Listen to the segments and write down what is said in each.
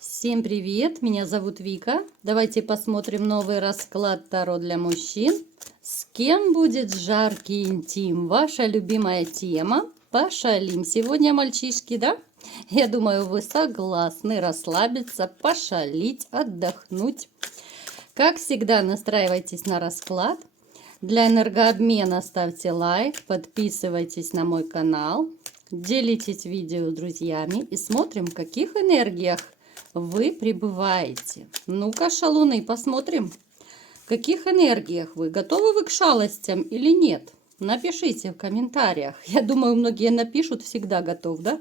Всем привет, меня зовут Вика. Давайте посмотрим новый расклад Таро для мужчин. С кем будет жаркий интим? Ваша любимая тема. Пошалим сегодня, мальчишки, да? Я думаю, вы согласны расслабиться, пошалить, отдохнуть. Как всегда, настраивайтесь на расклад. Для энергообмена ставьте лайк, подписывайтесь на мой канал, делитесь видео с друзьями и смотрим, в каких энергиях вы пребываете. Ну-ка, шалуны, посмотрим, в каких энергиях вы. Готовы вы к шалостям или нет? Напишите в комментариях. Я думаю, многие напишут, всегда готов, да?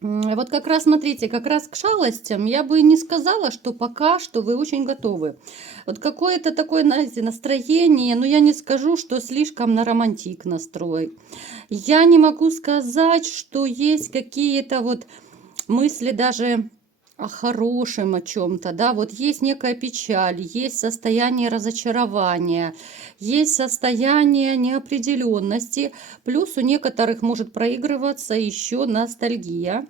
Вот как раз, смотрите, как раз к шалостям я бы не сказала, что пока что вы очень готовы. Вот какое-то такое, знаете, настроение, но я не скажу, что слишком на романтик настрой. Я не могу сказать, что есть какие-то вот мысли даже о хорошем, о чем-то, да, вот есть некая печаль, есть состояние разочарования, есть состояние неопределенности, плюс у некоторых может проигрываться еще ностальгия.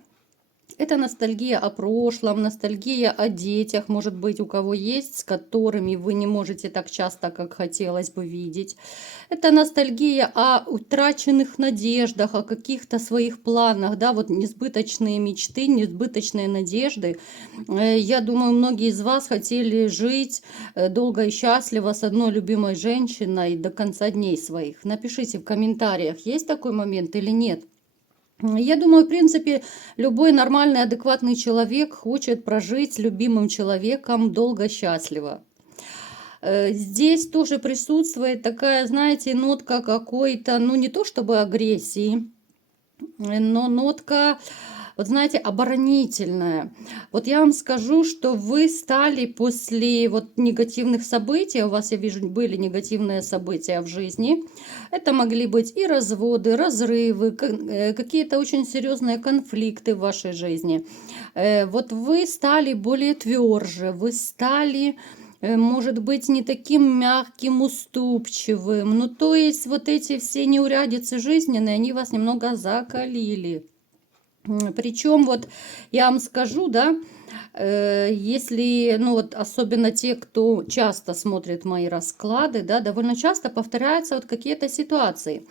Это ностальгия о прошлом, ностальгия о детях, может быть, у кого есть, с которыми вы не можете так часто, как хотелось бы видеть. Это ностальгия о утраченных надеждах, о каких-то своих планах, да, вот несбыточные мечты, несбыточные надежды. Я думаю, многие из вас хотели жить долго и счастливо с одной любимой женщиной до конца дней своих. Напишите в комментариях, есть такой момент или нет. Я думаю, в принципе, любой нормальный, адекватный человек хочет прожить с любимым человеком долго, счастливо. Здесь тоже присутствует такая, знаете, нотка какой-то, ну не то чтобы агрессии, но нотка, вот знаете, оборонительная. Вот я вам скажу, что вы стали после вот негативных событий, у вас, я вижу, были негативные события в жизни. Это могли быть и разводы, разрывы, какие-то очень серьезные конфликты в вашей жизни. Вот вы стали более тверже, вы стали, может быть, не таким мягким, уступчивым. Ну, то есть вот эти все неурядицы жизненные, они вас немного закалили. Причем вот я вам скажу, да, если, ну вот особенно те, кто часто смотрит мои расклады, да, довольно часто повторяются вот какие-то ситуации.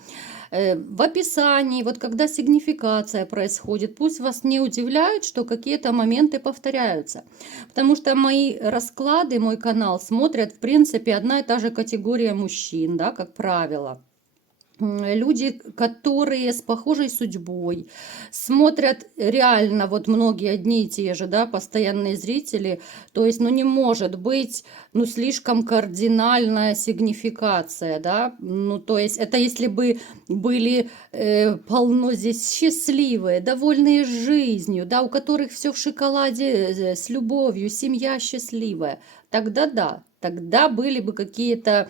В описании, вот когда сигнификация происходит, пусть вас не удивляет, что какие-то моменты повторяются. Потому что мои расклады, мой канал смотрят, в принципе, одна и та же категория мужчин, да, как правило. Люди, которые с похожей судьбой, смотрят реально, вот многие одни и те же, да, постоянные зрители, то есть, ну, не может быть, ну, слишком кардинальная сигнификация, да, ну, то есть, это если бы были полно здесь счастливые, довольные жизнью, да, у которых все в шоколаде, с любовью, семья счастливая, тогда да, тогда были бы какие-то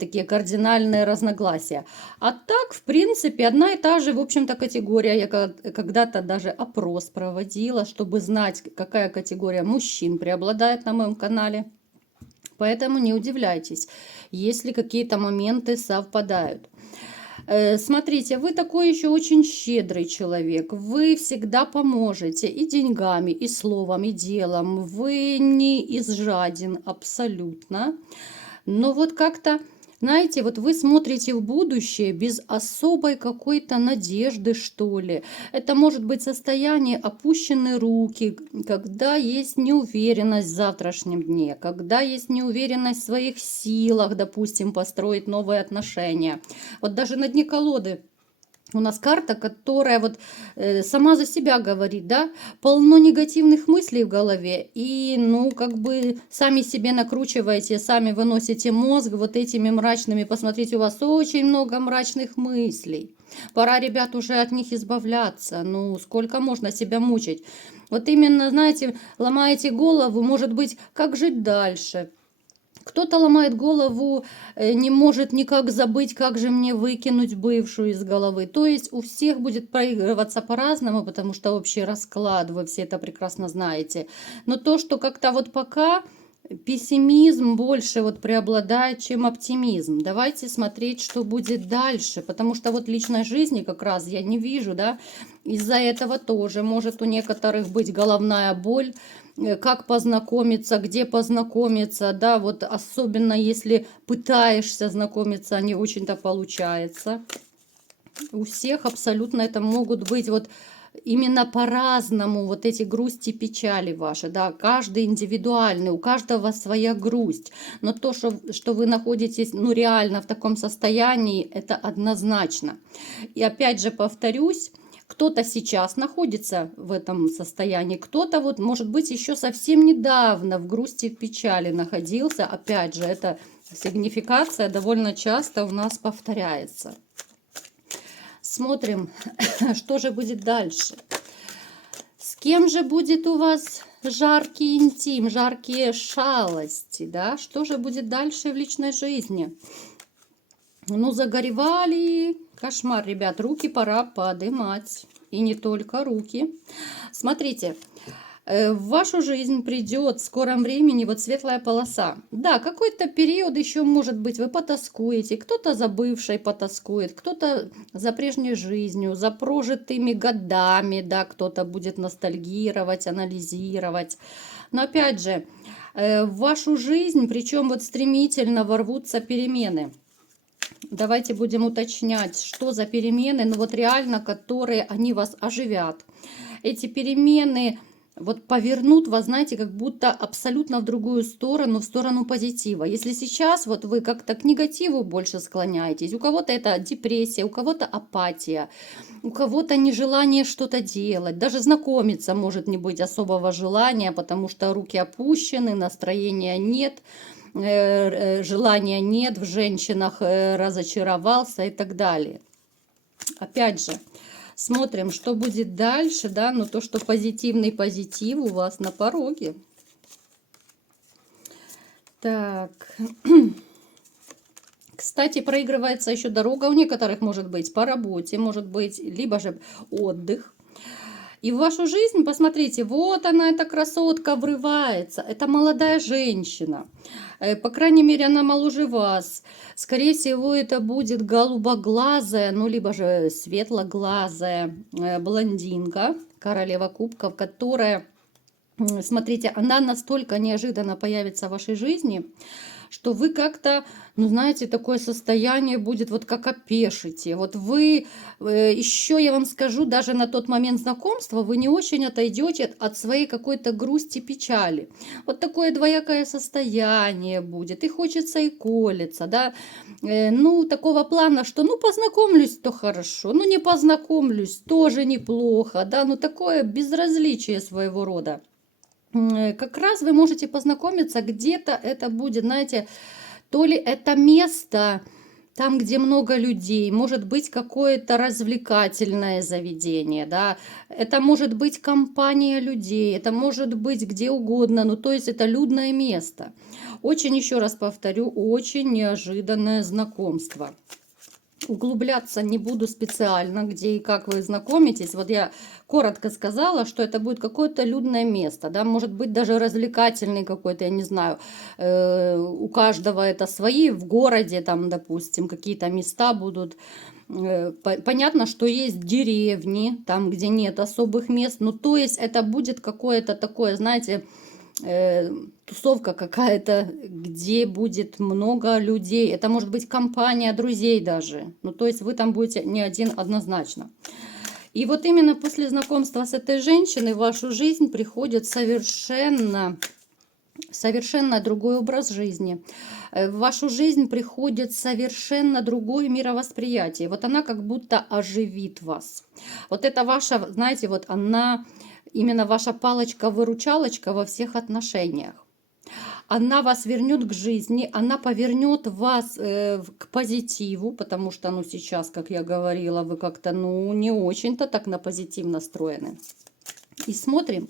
такие кардинальные разногласия. А так, в принципе, одна и та же, в общем-то, категория. Я когда-то даже опрос проводила, чтобы знать, какая категория мужчин преобладает на моем канале. Поэтому не удивляйтесь, если какие-то моменты совпадают. Смотрите, вы такой еще очень щедрый человек. Вы всегда поможете и деньгами, и словом, и делом. Вы не изжаден абсолютно. Но вот как-то, знаете, вот вы смотрите в будущее без особой какой-то надежды, что ли. Это может быть состояние опущенной руки, когда есть неуверенность в завтрашнем дне, когда есть неуверенность в своих силах, допустим, построить новые отношения. Вот даже на дне колоды у нас карта, которая вот сама за себя говорит, да, полно негативных мыслей в голове, и, ну, как бы сами себе накручиваете, сами выносите мозг вот этими мрачными, посмотрите, у вас очень много мрачных мыслей. Пора, ребят, уже от них избавляться, ну, сколько можно себя мучить. Вот именно, знаете, ломаете голову, может быть, как жить дальше. Кто-то ломает голову, не может никак забыть, как же мне выкинуть бывшую из головы. То есть у всех будет проигрываться по-разному, потому что общий расклад, вы все это прекрасно знаете. Но то, что как-то вот пока пессимизм больше вот преобладает, чем оптимизм. Давайте смотреть, что будет дальше, потому что вот в личной жизни как раз я не вижу, да, из-за этого тоже может у некоторых быть головная боль, как познакомиться, где познакомиться, да, вот особенно если пытаешься знакомиться, не очень-то получается. У всех абсолютно это могут быть вот именно по-разному вот эти грусти, печали ваши, да, каждый индивидуальный, у каждого своя грусть. Но то, что вы находитесь, ну, реально в таком состоянии, это однозначно. И опять же повторюсь, кто-то сейчас находится в этом состоянии, кто-то вот, может быть, еще совсем недавно в грусти, в печали находился. Опять же, эта сигнификация довольно часто у нас повторяется. Смотрим, что же будет дальше. С кем же будет у вас жаркий интим, жаркие шалости, да? Что же будет дальше в личной жизни? Ну, загоревали. Кошмар, ребят, руки пора подымать. И не только руки. Смотрите, в вашу жизнь придет в скором времени вот светлая полоса. Да, какой-то период еще, может быть, вы потаскуете. Кто-то за бывшей потаскует, кто-то за прежней жизнью, за прожитыми годами, да, кто-то будет ностальгировать, анализировать. Но опять же, в вашу жизнь, причем вот стремительно ворвутся перемены. Давайте будем уточнять, что за перемены, ну вот реально, которые они вас оживят. Эти перемены вот повернут вас, знаете, как будто абсолютно в другую сторону, в сторону позитива. Если сейчас вот вы как-то к негативу больше склоняетесь, у кого-то это депрессия, у кого-то апатия, у кого-то нежелание что-то делать, даже знакомиться может не быть особого желания, потому что руки опущены, настроения нет, желания нет, в женщинах разочаровался и так далее. Опять же, смотрим, что будет дальше, да, но то, что позитивный позитив у вас на пороге. Так, кстати, проигрывается еще дорога у некоторых, может быть, по работе, может быть, либо же отдых. И в вашу жизнь, посмотрите, вот она, эта красотка, врывается. Это молодая женщина. По крайней мере, она моложе вас. Скорее всего, это будет голубоглазая, ну, либо же светлоглазая блондинка, королева кубков, которая, смотрите, она настолько неожиданно появится в вашей жизни, что вы как-то, ну, знаете, такое состояние будет, вот как опешите. Вот вы, еще я вам скажу, даже на тот момент знакомства вы не очень отойдете от своей какой-то грусти, печали. Вот такое двоякое состояние будет. И хочется, и колется, да. Ну, такого плана, что, ну, познакомлюсь, то хорошо. Ну, не познакомлюсь, тоже неплохо, да. Ну, такое безразличие своего рода. Как раз вы можете познакомиться, где-то это будет, знаете, то ли это место, там, где много людей, может быть какое-то развлекательное заведение, да, это может быть компания людей, это может быть где угодно, ну то есть это людное место. Очень, еще раз повторю, очень неожиданное знакомство. Углубляться не буду специально, где и как вы знакомитесь. Вот я коротко сказала, что это будет какое-то людное место, да, может быть даже развлекательный какой-то, я не знаю, у каждого это свои, в городе там, допустим, какие-то места будут. Понятно, что есть деревни, там, где нет особых мест, ну, то есть это будет какое-то такое, знаете, тусовка какая-то, где будет много людей. Это может быть компания друзей даже. Ну, то есть вы там будете не один однозначно. И вот именно после знакомства с этой женщиной в вашу жизнь приходит совершенно другой образ жизни. В вашу жизнь приходит совершенно другое мировосприятие. Вот она как будто оживит вас. Вот это ваша, знаете, вот она... Именно ваша палочка-выручалочка во всех отношениях. Она вас вернет к жизни, она повернет вас к позитиву, потому что, ну, сейчас, как я говорила, вы как-то, ну, не очень-то так на позитив настроены. И смотрим,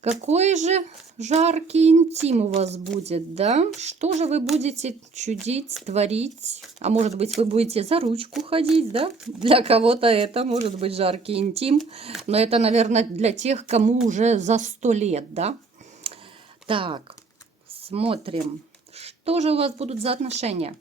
какой же жаркий интим у вас будет, да? Что же вы будете чудить, творить? А может быть, вы будете за ручку ходить, да? Для кого-то это может быть жаркий интим. Но это, наверное, для тех, кому уже за 100 лет, да? Так, посмотрим, что же у вас будут за отношения.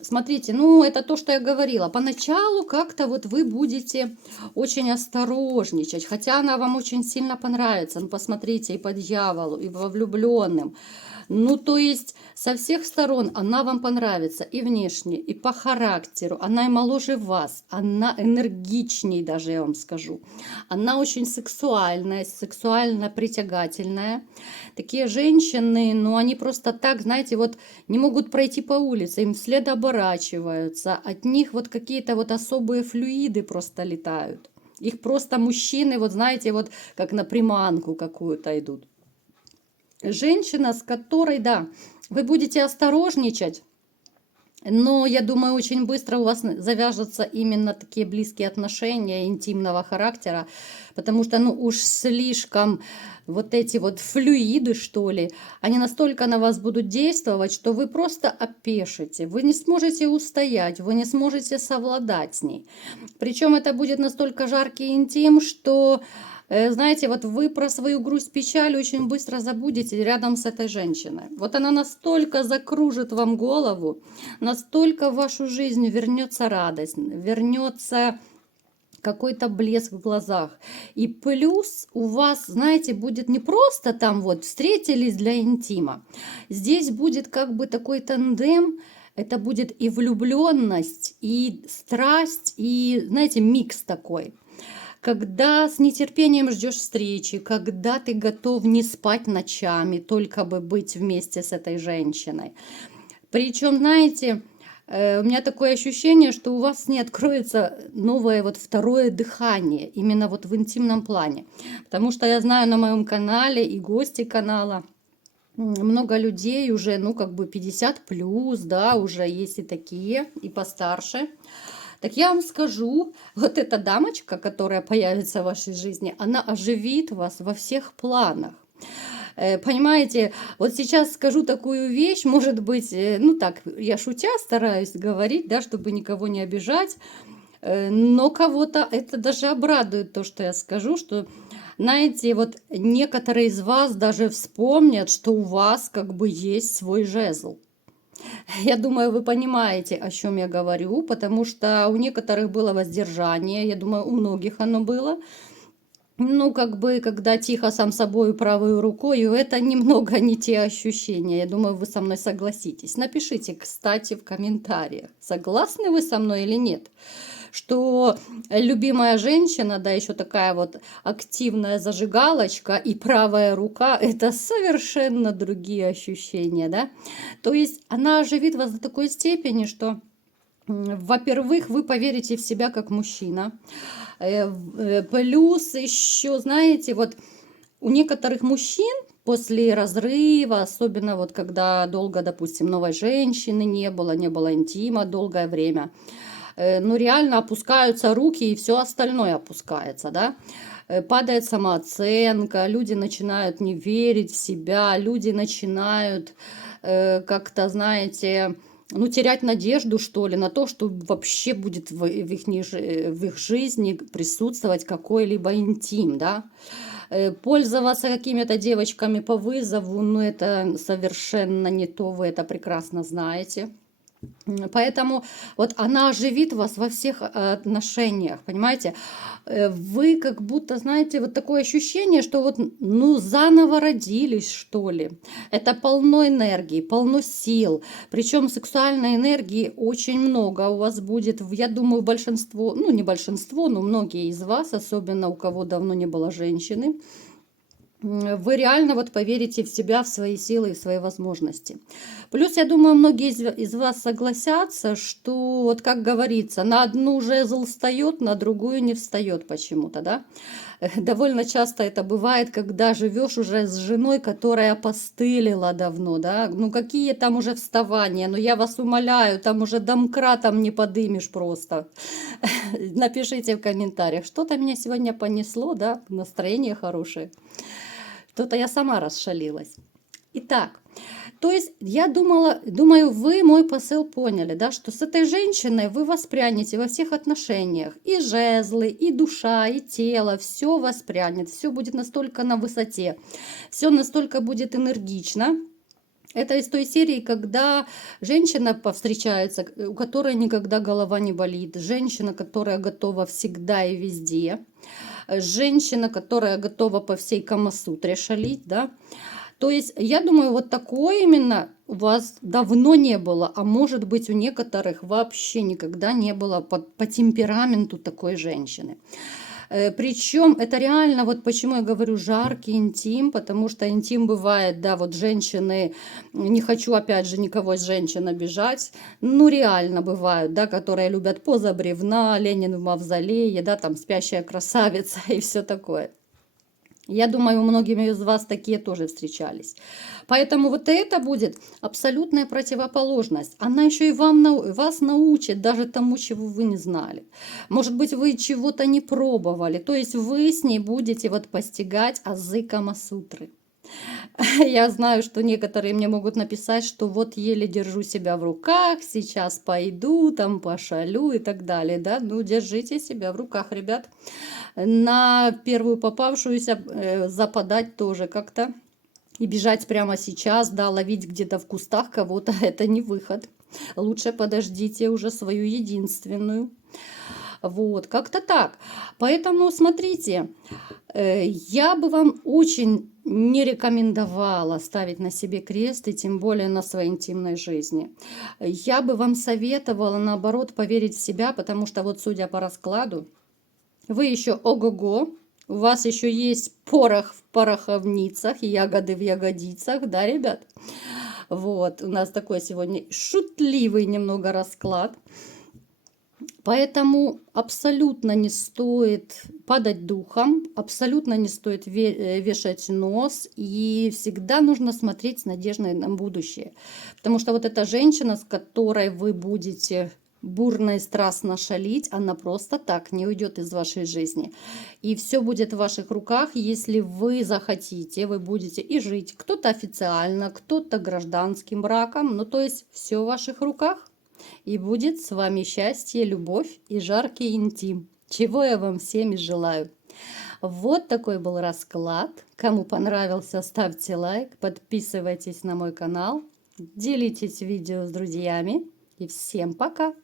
Смотрите, ну это то, что я говорила. Поначалу как-то вот вы будете очень осторожничать, хотя она вам очень сильно понравится. Ну посмотрите, и по дьяволу, и во влюбленным. Ну, то есть, со всех сторон она вам понравится и внешне, и по характеру. Она и моложе вас, она энергичней даже, я вам скажу. Она очень сексуальная, сексуально притягательная. Такие женщины, ну, они просто так, знаете, вот не могут пройти по улице, им вслед оборачиваются. От них вот какие-то вот особые флюиды просто летают. Их просто мужчины, вот знаете, вот как на приманку какую-то идут. Женщина, с которой, да, вы будете осторожничать, но я думаю, очень быстро у вас завяжутся именно такие близкие отношения интимного характера, потому что, ну, уж слишком вот эти вот флюиды, что ли, они настолько на вас будут действовать, что вы просто опешите, вы не сможете устоять, вы не сможете совладать с ней. Причем это будет настолько жаркий интим, что... Знаете, вот вы про свою грусть, печаль очень быстро забудете рядом с этой женщиной. Вот она настолько закружит вам голову, настолько в вашу жизнь вернется радость, вернется какой-то блеск в глазах. И плюс у вас, знаете, будет не просто там вот встретились для интима. Здесь будет как бы такой тандем. Это будет и влюбленность, и страсть, и, знаете, микс такой. Когда с нетерпением ждешь встречи, когда ты готов не спать ночами, только бы быть вместе с этой женщиной. Причем, знаете, у меня такое ощущение, что у вас не откроется новое вот второе дыхание, именно вот в интимном плане. Потому что я знаю на моем канале и гости канала, много людей уже, ну, как бы 50 плюс, да, уже есть и такие, и постарше. Так я вам скажу, вот эта дамочка, которая появится в вашей жизни, она оживит вас во всех планах. Понимаете, вот сейчас скажу такую вещь, может быть, ну так, я шутя стараюсь говорить, да, чтобы никого не обижать, но кого-то это даже обрадует, то, что я скажу, что, знаете, вот некоторые из вас даже вспомнят, что у вас как бы есть свой жезл. Я думаю, вы понимаете, о чем я говорю, потому что у некоторых было воздержание, я думаю, у многих оно было. Ну, как бы, когда тихо сам собой правой рукой, это немного не те ощущения. Я думаю, вы со мной согласитесь. Напишите, кстати, в комментариях, согласны вы со мной или нет, что любимая женщина, да, еще такая вот активная зажигалочка и правая рука, это совершенно другие ощущения, да. То есть она оживит вас до такой степени, что, во-первых, вы поверите в себя как мужчина. Плюс еще, знаете, вот у некоторых мужчин после разрыва, особенно вот когда долго, допустим, новой женщины не было интима долгое время, ну реально опускаются руки и все остальное опускается, да. Падает самооценка, люди начинают не верить в себя, люди начинают как-то, знаете, ну, терять надежду, что ли, на то, что вообще будет в их жизни присутствовать какой-либо интим, да. Пользоваться какими-то девочками по вызову, ну, это совершенно не то, вы это прекрасно знаете. Поэтому вот она оживит вас во всех отношениях, понимаете? Вы как будто, знаете, вот такое ощущение, что вот, ну, заново родились, что ли. Это полно энергии, полно сил. Причем сексуальной энергии очень много у вас будет. Я думаю, большинство, ну, не большинство, но многие из вас, особенно у кого давно не было женщины, вы реально вот поверите в себя, в свои силы и в свои возможности. Плюс, я думаю, многие из вас согласятся, что, вот как говорится, на одну жезл встает, на другую не встает почему-то, да. Довольно часто это бывает, когда живешь уже с женой, которая опостылила давно, да. Ну, какие там уже вставания, ну, я вас умоляю, там уже домкратом не подымешь просто. Напишите в комментариях, что-то меня сегодня понесло, да, настроение хорошее. Что-то я сама расшалилась. Итак, То есть я думаю, вы мой посыл поняли, да, что с этой женщиной вы воспрянете во всех отношениях. И жезлы, и душа, и тело, все воспрянет, все будет настолько на высоте, все настолько будет энергично. Это из той серии, когда женщина повстречается, у которой никогда голова не болит, женщина, которая готова всегда и везде, женщина, которая готова по всей Камасутре шалить, да. То есть, я думаю, вот такое именно у вас давно не было, а может быть у некоторых вообще никогда не было по темпераменту такой женщины. Причем это реально, вот почему я говорю жаркий интим, потому что интим бывает, да, вот женщины, не хочу опять же никого из женщин обижать, ну реально бывают, да, которые любят поза бревна, Ленин в мавзолее, да, там спящая красавица и все такое. Я думаю, у многими из вас такие тоже встречались. Поэтому вот это будет абсолютная противоположность. Она еще и вас научит даже тому, чего вы не знали. Может быть, вы чего-то не пробовали. То есть вы с ней будете вот постигать азы Камасутры. Я знаю, что некоторые мне могут написать, что вот еле держу себя в руках, сейчас пойду, там пошалю и так далее. Да? Ну, держите себя в руках, ребят. На первую попавшуюся западать тоже как-то. И бежать прямо сейчас, да, ловить где-то в кустах кого-то, это не выход. Лучше подождите уже свою единственную. Вот, как-то так. Поэтому смотрите, я бы вам очень не рекомендовала ставить на себе крест, и тем более на своей интимной жизни. Я бы вам советовала, наоборот, поверить в себя, потому что вот судя по раскладу, вы еще ого-го, у вас еще есть порох в пороховницах, ягоды в ягодицах, да, ребят? Вот, у нас такой сегодня шутливый немного расклад. Поэтому абсолютно не стоит падать духом, абсолютно не стоит вешать нос, и всегда нужно смотреть с надеждой на будущее. Потому что вот эта женщина, с которой вы будете бурно и страстно шалить, она просто так не уйдет из вашей жизни. И все будет в ваших руках, если вы захотите, вы будете и жить. Кто-то официально, кто-то гражданским браком, ну то есть все в ваших руках. И будет с вами счастье, любовь и жаркий интим, чего я вам всем и желаю. Вот такой был расклад. Кому понравился, ставьте лайк, подписывайтесь на мой канал, делитесь видео с друзьями. И всем пока!